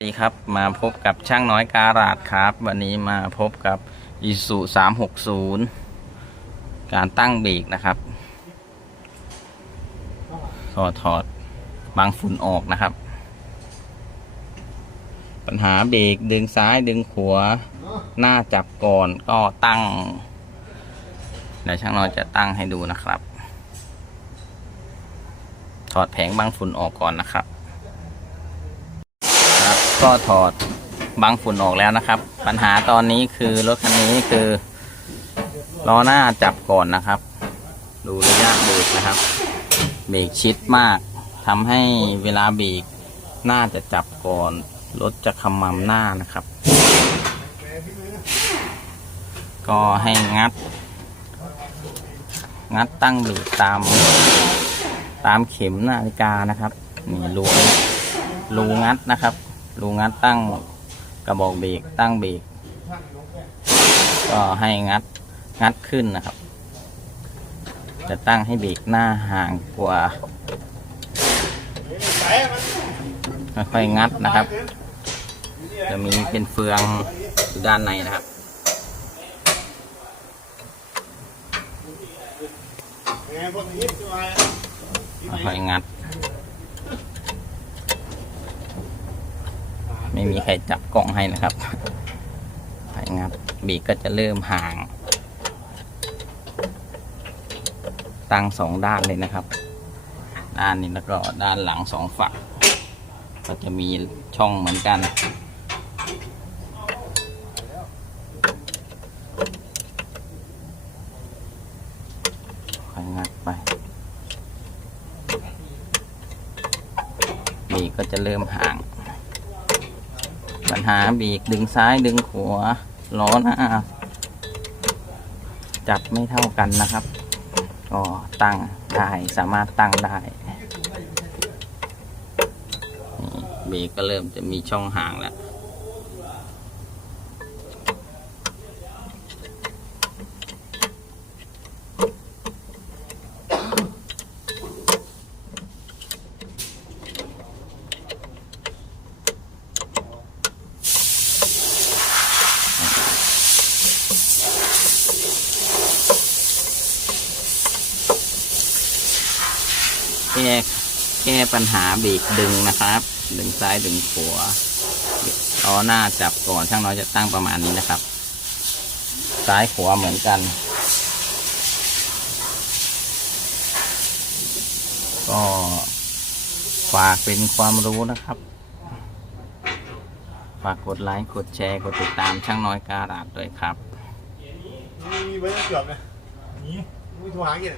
สวัสดีครับ มาพบกับช่างน้อยการาดครับ วันนี้มาพบกับอีสุ360การตั้งเบรกนะครับก็ถอดบางฝุ่นออกนะครับ ปัญหาเบรกดึงซ้ายดึงขวาหน้าจับก่อนก็ตั้งเดี๋ยวช่างน้อยจะตั้งให้ดูนะครับ ถอดแผงบางฝุ่นออกก่อนนะครับ ก็ถอดบางฝุ่นออกแล้วนะครับ ปัญหาตอนนี้คือรถคันนี้คือล้อหน้าจับก่อนนะครับ ดูระยะเบรกนะครับ เบรกชิดมากทำให้เวลาเบรกหน้าจะจับก่อนรถจะขมำหน้านะครับ ก็ให้งัด งัดตั้งเบรกตาม ตามเข็มนาฬิกานะครับนี่รูรูงัดนะครับ รูงัดตั้งกระบอกเบรกตั้งเบรกก็ให้งัดงัดขึ้นนะครับ จะตั้งให้เบรกหน้าห่างกว่าค่อยๆงัดนะครับ จะมีเป็นเฟืองอยู่ด้านในนะครับค่อยๆงัด ไม่มีใครจับกล่องให้นะครับค่อยงัดบีก็จะเริ่มห่าง ตั้งสองด้านเลยนะครับ ด้านนี้แล้วก็ด้านหลังสองฝักก็จะมีช่องเหมือนกันงัดไปบีก็จะเริ่มห่าง ปัญหาบีกดึงซ้ายดึงขวาล้อหน้า จับไม่เท่ากันนะครับ ก็ตั้งได้สามารถตั้งได้เบรกก็เริ่มจะมีช่องห่างแล้ว แก้แก้ปัญหาเบรกดึงนะครับ ดึงซ้ายดึงขวาล้อหน้าจับก่อนช่างน้อยจะตั้งประมาณนี้นะครับ ซ้ายขวาเหมือนกัน ก็ฝากเป็นความรู้นะครับ ฝากกดไลค์กดแชร์กดติดตามช่างน้อยการาดด้วยครับมีเบอร์เกือบนะนี่มีโทรหางกี่